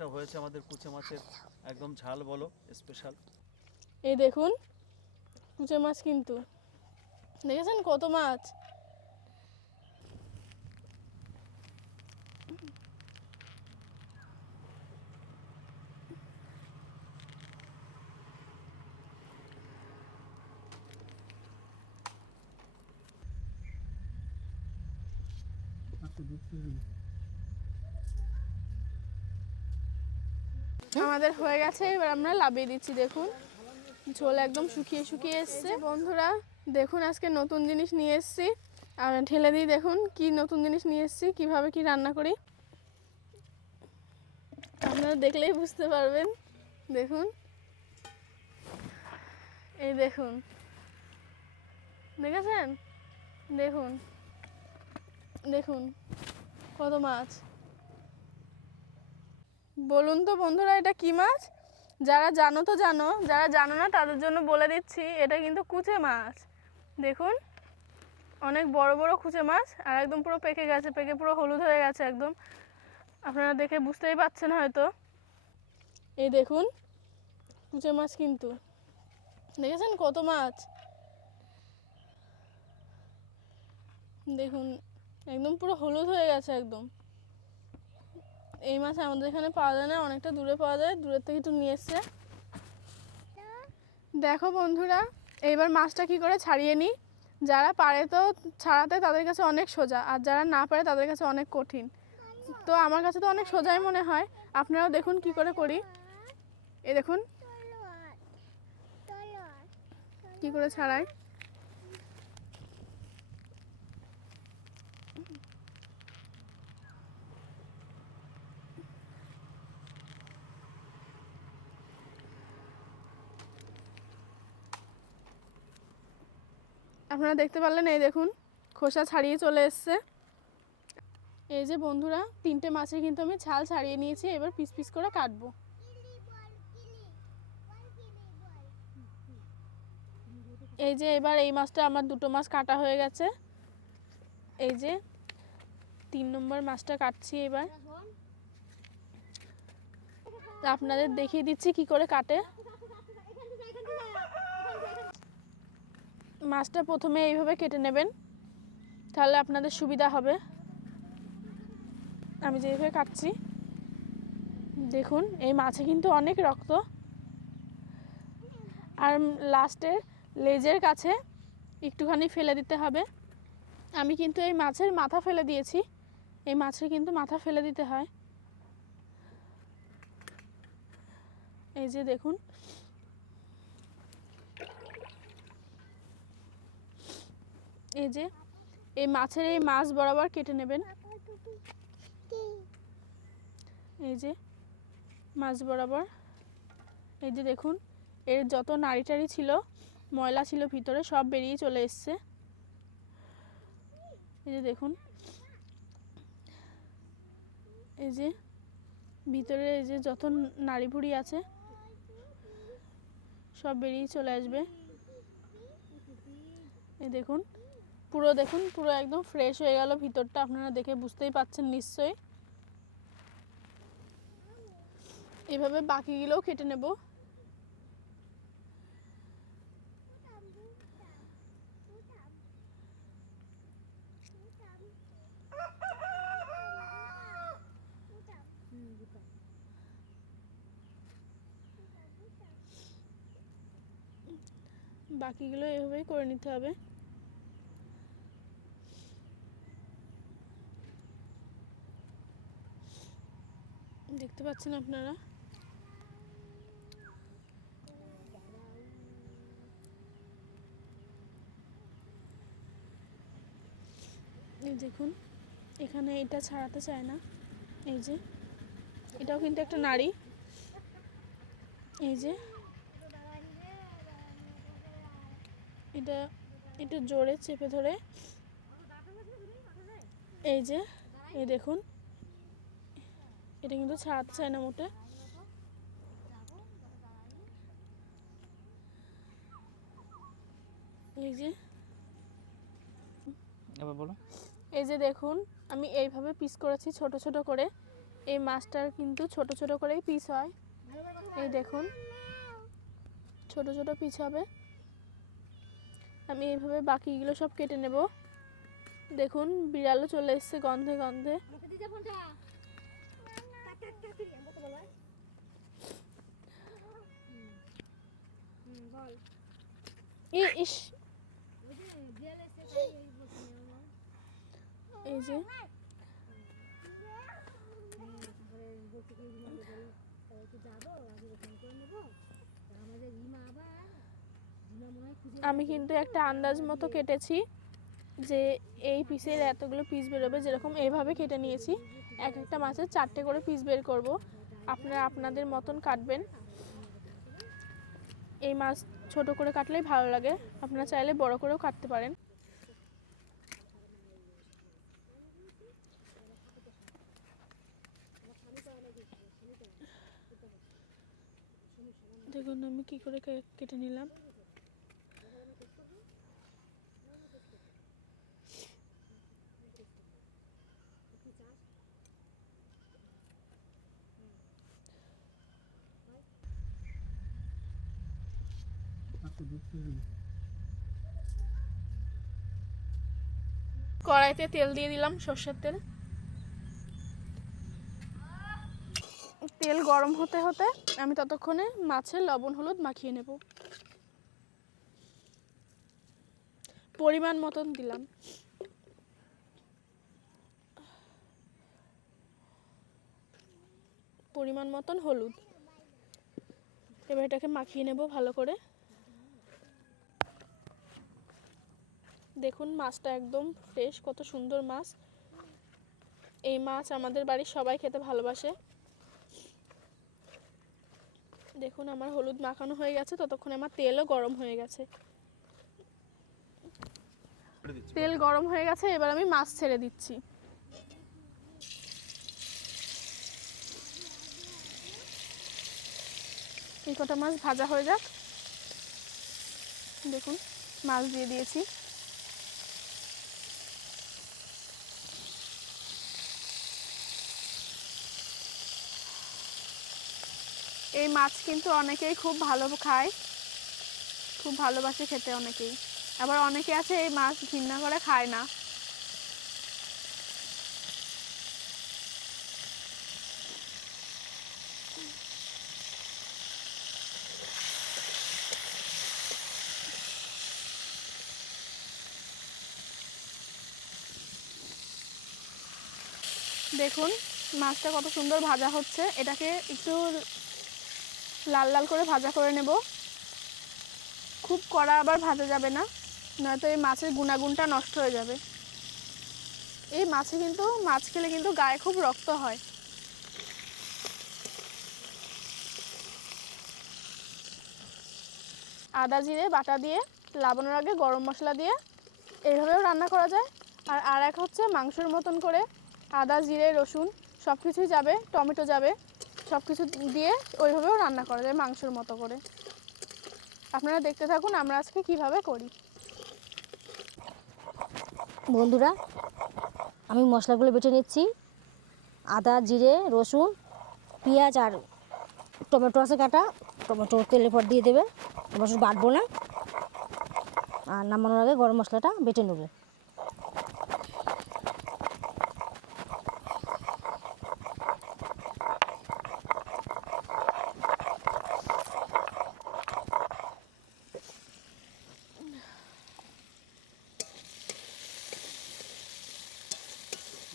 এটা হয়েছে আমাদের কুচে মাছের একদম ঝাল বলো স্পেশাল। এই দেখুন কুচে মাছ, কিন্তু দেখেছেন কত মাছ। আমাদের হয়ে গেছে, এবার আমরা লাভিয়ে দিচ্ছি। দেখুন ঝোল একদম শুকিয়ে শুকিয়ে এসছে। বন্ধুরা দেখুন আজকে নতুন জিনিস নিয়ে এসেছি, আর ঢেলে দিই। দেখুন কি নতুন জিনিস নিয়ে এসেছি, কিভাবে কি রান্না করি আপনারা দেখলেই বুঝতে পারবেন। দেখুন, এই দেখুন, দেখেছেন? দেখুন দেখুন কত মাছ। বলুন তো বন্ধুরা এটা কি মাছ? যারা জানো তো জানো, যারা জানো না তাদের জন্য বলে দিচ্ছি, এটা কিন্তু কুচে মাছ। দেখুন অনেক বড় বড় কুচে মাছ, আর একদম পুরো পেকে গেছে, পেকে পুরো হলুদ হয়ে গেছে একদম। আপনারা দেখে বুঝতেই পারছেন হয়তো। এই দেখুন কুচে মাছ, কিন্তু দেখেছেন কত মাছ। দেখুন একদম পুরো হলুদ হয়ে গেছে একদম। এই মাছ আমাদের এখানে পাওয়া যায় না, অনেকটা দূরে পাওয়া যায়, দূরের থেকে একটু নিয়ে এসছে। দেখো বন্ধুরা, এইবার মাছটা কি করে ছাড়িয়ে নিই। যারা পারে তো ছাড়াতে তাদের কাছে অনেক সোজা, আর যারা না পারে তাদের কাছে অনেক কঠিন। তো আমার কাছে তো অনেক সোজাই মনে হয়, আপনারাও দেখুন কি করে করি। এই দেখুন কি করে ছাড়াই। আপনারা দেখতে পারলেন, এই দেখুন খোসা ছাড়িয়ে চলে এসছে। এই যে বন্ধুরা, 3টে মাছের কিন্তু আমি ছাল ছাড়িয়ে নিয়েছি, এবার পিস পিস করে কাটবো। এই যে এবার এই মাছটা আমার 2টো মাছ কাটা হয়ে গেছে। এই যে 3 নম্বর মাছটা কাটছি এবার। আপনাদের দেখিয়ে দিচ্ছি কি করে কাটে। মাছটা প্রথমে এইভাবে কেটে নেবেন, তাহলে আপনাদের সুবিধা হবে। আমি যেভাবে কাটছি দেখুন, এই মাছে কিন্তু অনেক রক্ত, আর লাস্টে লেজের কাছে একটুখানি ফেলে দিতে হবে। আমি কিন্তু এই মাছের মাথা ফেলে দিয়েছি, এই মাছের কিন্তু মাথা ফেলে দিতে হয়। এই যে দেখুন, এই যে এই মাছের এই মাছ বরাবর কেটে নেবেন। এই যে মাছ বরাবর, এই যে দেখুন এর যত নাড়ি ছিল, ময়লা ছিল ভিতরে, সব বেরিয়ে চলে এসছে। এই যে দেখুন, এই যে ভিতরে এই যে যত নাড়ি ভুড়ি আছে সব বেরিয়ে চলে আসবে। এই দেখুন পুরো একদম ফ্রেশ হয়ে গেল ভিতরটা, আপনারা দেখে বুঝতেই পাচ্ছেন নিশ্চয়ই। এভাবে বাকিগুলোও কেটে নেব। বাকিগুলো এভাবেই করে নিতে হবে। দেখতে পাচ্ছেন আপনারা। এই দেখুন এখানে এটা ছাড়াতে চায় না, এই যে এটাও কিন্তু একটা নাড়ি। এই যে এটা একটু জোরে চেপে ধরে, এই যে এই দেখুন এটা কিন্তু ছাড়াতে চায় না মোটে। এই যে এবার বলো। এই যে দেখুন আমি এইভাবে পিস করেছি ছোট ছোট করে। এই মাছটার কিন্তু ছোট ছোট করেই পিস হয়, এই দেখুন ছোট ছোট পিস হবে। আমি এইভাবে বাকিগুলো সব কেটে নেব। দেখুন বিড়ালও চলে এসছে গন্ধে গন্ধে। ইস এই যে আমি কিন্তু একটা আন্দাজ মতো কেটেছি যে এই পিসের এতগুলো পিস বেরোবে, যেরকম এইভাবে কেটে নিয়েছি। এক একটা মাছের 4টে করে পিস বের করব। আপনারা আপনাদের মতন কাটবেন। এই মাছ ছোট করে কাটলেই ভালো লাগে, আপনারা চাইলে বড় করেও কাটতে পারেন। দেখুন আমি কি করে কেটে নিলাম। কড়াইতে তেল দিয়ে দিলাম, সর্ষের তেল। তেল গরম হতে হতে আমি ততক্ষণে মাছের লবণ হলুদ মাখিয়ে নেব। পরিমাণ মতন দিলাম। পরিমাণ মতন হলুদ। এবার এটাকে মাখিয়ে নেব ভালো করে। দেখুন মাছটা একদম ফ্রেশ, কত সুন্দর মাছ। এই মাছ আমাদের বাড়ির সবাই খেতে ভালোবাসে। দেখুন আমার হলুদ মাখানো হয়ে গেছে, ততক্ষণে আমার তেলও গরম হয়ে গেছে। তেল গরম হয়ে গেছে, এবার আমি মাছ ছেড়ে দিচ্ছি। এই কটা মাছ ভাজা হয়ে যাক। দেখুন মাছ দিয়ে দিয়েছি। এই মাছ কিন্তু অনেকেই খুব ভালো খায়, খুব ভালোবাসে খেতে অনেকেই। আবার অনেকে আছে এই মাছ ঘৃণা করে খায় না। দেখুন মাছটা কত সুন্দর ভাজা হচ্ছে। এটাকে একটু লাল লাল করে ভাজা করে নেব। খুব কড়া আবার ভাজা যাবে না, নয়তো এই মাছের গুণাগুণটা নষ্ট হয়ে যাবে। এই মাছে কিন্তু মাছ খেলে কিন্তু গায়ে খুব রক্ত হয়। আদা জিরে বাটা দিয়ে লাবানোর আগে গরম মশলা দিয়ে এইভাবেও রান্না করা যায়। আর এক হচ্ছে মাংসের মতন করে আদা জিরে রসুন সব কিছুই যাবে, টমেটো যাবে, সব কিছু দিয়ে ওইভাবেও রান্না করা যায় মাংসের মতো করে। আপনারা দেখতে থাকুন আমরা আজকে কিভাবে করি। বন্ধুরা, আমি মশলাগুলো বেটে নিচ্ছি। আদা জিরে রসুন পেঁয়াজ আর টমেটো আছে কাটা। টমেটো তেলের পর দিয়ে দেবে, টমেটো বাটবো না। আর নামানোর আগে গরম মশলাটা বেটে নেব।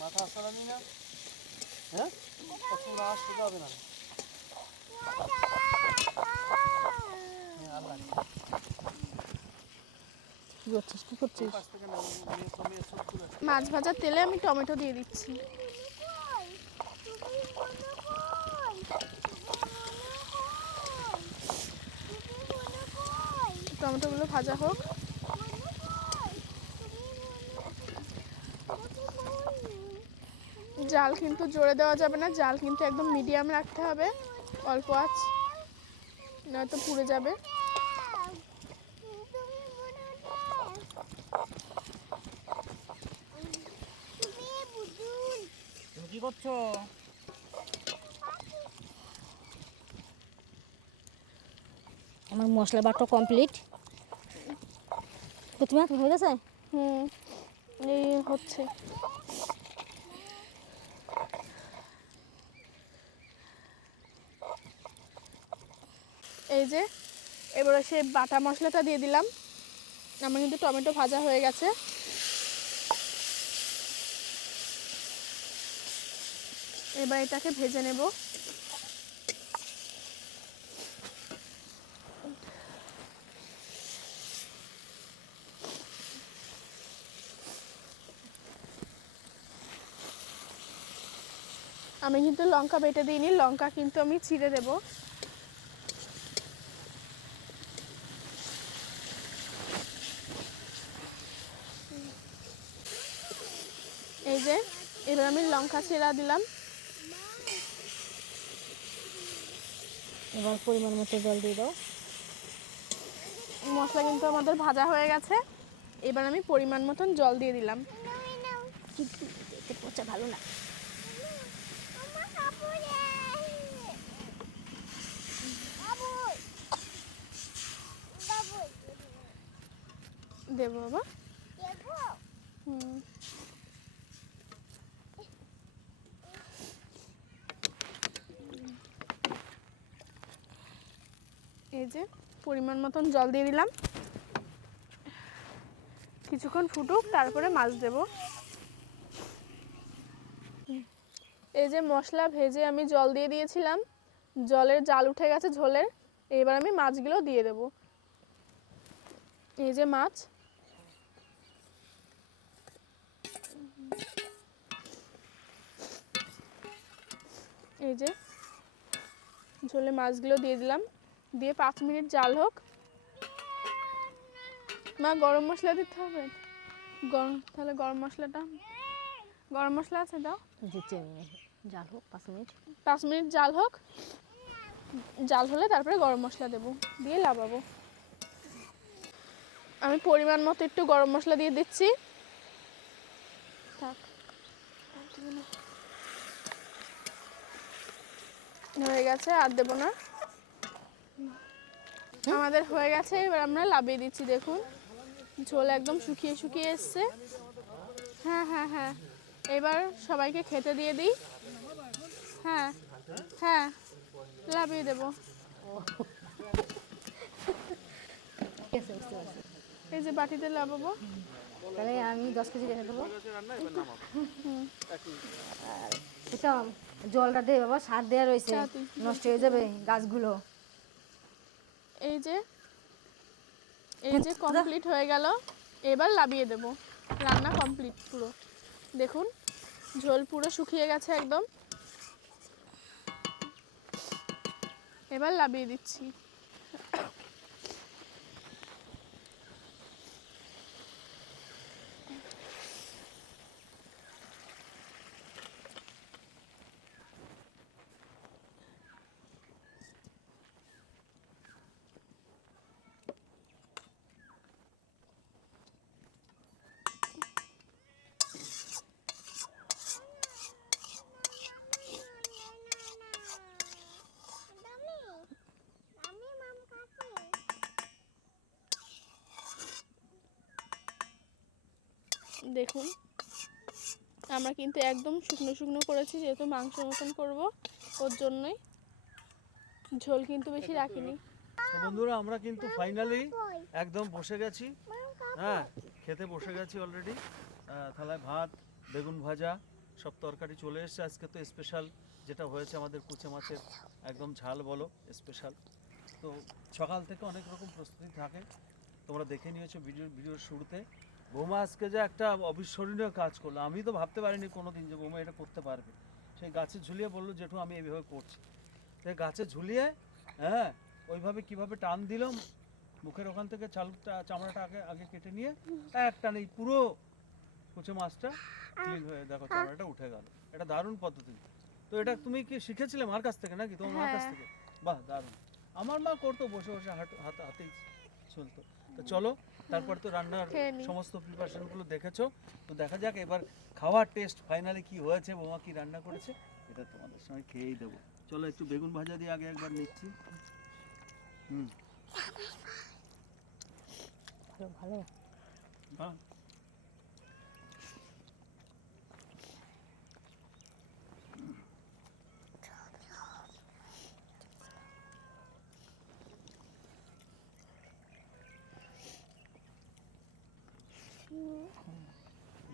মাথা আসলামি না, হ্যাঁ কখন আসতে যাবে না। কী করছিস কী করছিস? মাছ ভাজার তেলে আমি টমেটো দিয়ে দিচ্ছি। টমেটোগুলো ভাজা হোক। জাল কিন্তু জোরে দেওয়া যাবে না, জাল কিন্তু একদম মিডিয়াম রাখতে হবে, অল্প আঁচ, নয়তো পুড়ে যাবে। তুমি কি করছো? আমার মশলা বাটা কমপ্লিট। প্রতিমা তুমি হয়ে গেছে? এই হচ্ছে। এই যে এবারে সে বাটা মশলাটা দিয়ে দিলাম। আমার কিন্তু টমেটো ভাজা হয়ে গেছে। এবার এটাকে ভেজে নেব। আমি কিন্তু লঙ্কা বেটে দিইনি, লঙ্কা কিন্তু আমি চিড়ে দেব। এই যে এবার আমি লঙ্কা চিড়া দিলাম। এবার পরিমাণ মতো জল দিয়ে দাও। মশলা কিন্তু আমাদের ভাজা হয়ে গেছে। এবার আমি পরিমাণ মতন জল দিয়ে দিলাম। পচা ভালো না। দেবো বাবা। হুম। এই যে পরিমাণ মতন জল দিয়ে দিলাম। কিছুক্ষণ ফুটুক, তারপরে মাছ দেব। এই যে মশলা ভেজে আমি জল দিয়ে দিয়েছিলাম, জলের জাল উঠে গেছে ঝোলের। এবার আমি মাছগুলো দিয়ে দেব। এই যে মাছ। এই যে ঝোলে মাছগুলো দিয়ে দিলাম, দিয়ে 5 মিনিট জাল হোক। মা গরম মশলা দিতে হবে। তাহলে গরম মশলা আছে দাও। দিচ্ছি আমি, জাল হোক 5 মিনিট। 5 মিনিট জাল হোক, জাল হলে তারপরে গরম মশলা দেবো, দিয়ে লাগাবো। আমি পরিমাণ মতো একটু গরম মশলা দিয়ে দিচ্ছি। থাক, হয়ে গেছে, আর দেবো না। আমাদের হয়ে গেছে, এবার আমরা লাবিয়ে দিচ্ছি। দেখুন ঝোল একদম শুকিয়ে শুকিয়ে এসছে। হ্যাঁ হ্যাঁ হ্যাঁ, এবার সবাইকে খেতে দিয়ে দিই। হ্যাঁ হ্যাঁ, লাবিয়ে দেবো। এই যে বাটিতে লাগাবো। তাহলে আমি 10 কেজি রেখে দেবো। এটা জলটা দে বাবা, সার দেওয়া রয়েছে, নষ্ট হয়ে যাবে গাছগুলো। এই যে কমপ্লিট হয়ে গেল। এবার লাবিয়ে দেব। রান্না কমপ্লিট পুরো। দেখুন ঝোল পুরো শুকিয়ে গেছে একদম। এবার লাবিয়ে দিচ্ছি। দেখুন আমরা কিন্তু একদম শুকনো শুকনো করেছি, যেহেতু মাংসের মতন করব, ওর জন্যই ঝোল কিন্তু বেশি রাখিনি। তো বন্ধুরা আমরা কিন্তু ফাইনালি একদম বসে গেছি। হ্যাঁ, খেতে বসে গেছি অলরেডি। থালায় ভাত, বেগুন ভাজা, সব তরকারি চলে এসেছে। আজকে তো স্পেশাল যেটা হয়েছে আমাদের কুচে মাছের একদম ঝাল বলো স্পেশাল। তো সকাল থেকে অনেক রকম প্রস্তুতি থাকে, তোমরা দেখে নিয়েছো ভিডিওর শুরুতে। বৌমা আজকে যে একটা অবিস্মরণীয় কাজ করলো, আমি তো ভাবতে পারিনি কোনোদিন যে বৌমা এটা করতে পারবে। সেই গাছে ঝুলিয়ে বললো জেঠু আমি এইভাবে করছি। সেই গাছে ঝুলিয়ে হ্যাঁ ওইভাবে কিভাবে টান দিলাম, মুখের ওখান থেকে চামড়াটা আগে কেটে নিয়ে একটা নেই পুরো কুচে মাছটা ক্লিন হয়ে দেখো চামড়াটা উঠে গেল। এটা দারুণ পদ্ধতি। তো এটা তুমি কি শিখেছিলে মার কাছ থেকে নাকি তোমার মার কাছ থেকে? বাহ দারুণ। আমার মা করতো বসে বসে হাতেই চলতো। তো চলো, তারপর তো রান্নার সমস্ত প্রিপারেশনগুলো দেখেছো। তো দেখা যাক এবার খাওয়ার টেস্ট ফাইনালি কি হয়েছে, বৌমা কি রান্না করেছে এটা তোমাদের সঙ্গে খেয়েই দেবো। চলো একটু বেগুন ভাজা দিয়ে আগে একবার নিচ্ছি। ভালো ভালো। হ্যাঁ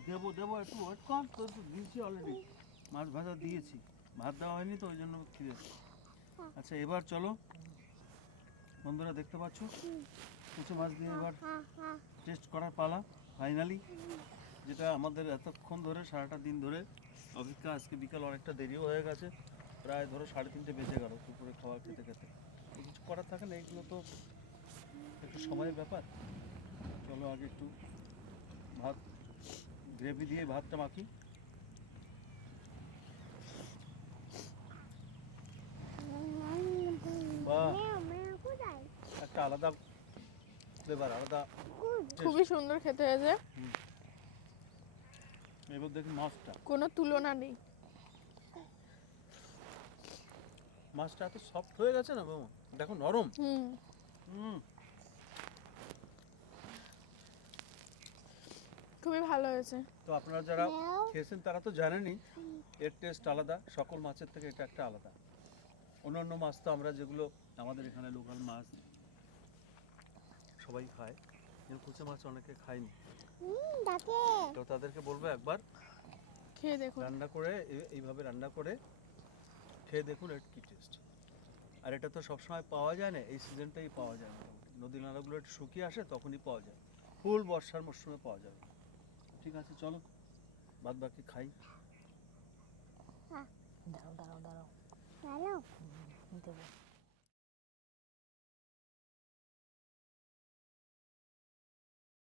দেবো দেবো, একটু ওয়েট কর, তোর তো দিয়েছি অলরেডি, মাছ ভাজা দিয়েছি, ভাত দেওয়া হয়নি তো ওই জন্য খিদে। আচ্ছা এবার চলো বন্ধুরা, দেখতে পাচ্ছ কুচো মাছ দিয়ে এবার টেস্ট করার পালা ফাইনালি, যেটা আমাদের এতক্ষণ ধরে সারাটা দিন ধরে অপেক্ষা। আজকে বিকাল অনেকটা দেরিও হয়ে গেছে, প্রায় ধরো 3:30 বেজে গেল দুপুরে খাবার খেতে খেতে। তো কিছু করার থাকে না, এইগুলো তো একটু সময়ের ব্যাপার। চলো আগে একটু ভাত, গ্রেভি দিয়ে ভাতটা মাখি। বাহ, একটা আলাদা ফ্লেভার, আলাদা খুবই সুন্দর খেতে হয়েছে, এবার দেখি মাছটা, কোনো তুলনা নেই। মাছটা এত সফট হয়ে গেছে না বাবা, দেখো নরম। হুম, হুম, খুবই ভালো হয়েছে। তো আপনারা যারা খেয়েছেন তারা তো জানেনই এর টেস্ট আলাদা, সকল মাছের থেকে এটা একটা আলাদা। অন্যান্য মাছ তো আমরা যেগুলো আমাদের এখানে লোকাল মাছ সবাই খায়, কিন্তু কুচো মাছ অনেকে খায়নি, তো তাদেরকে বলবো একবার খেয়ে দেখুন। রান্না করে এইভাবে রান্না করে খেয়ে দেখুন এর কী টেস্ট। আর এটা তো সবসময় পাওয়া যায় না, এই সিজনটাই পাওয়া যায় না, নদী নালাগুলো একটু শুকিয়ে আসে তখনই পাওয়া যায়, ফুল বর্ষার মরশুমে পাওয়া যাবে। ঠিক আছে চলো বাদ বাকি খাই। দাঁড়াও দাঁড়াও দাঁড়াও। দেবো।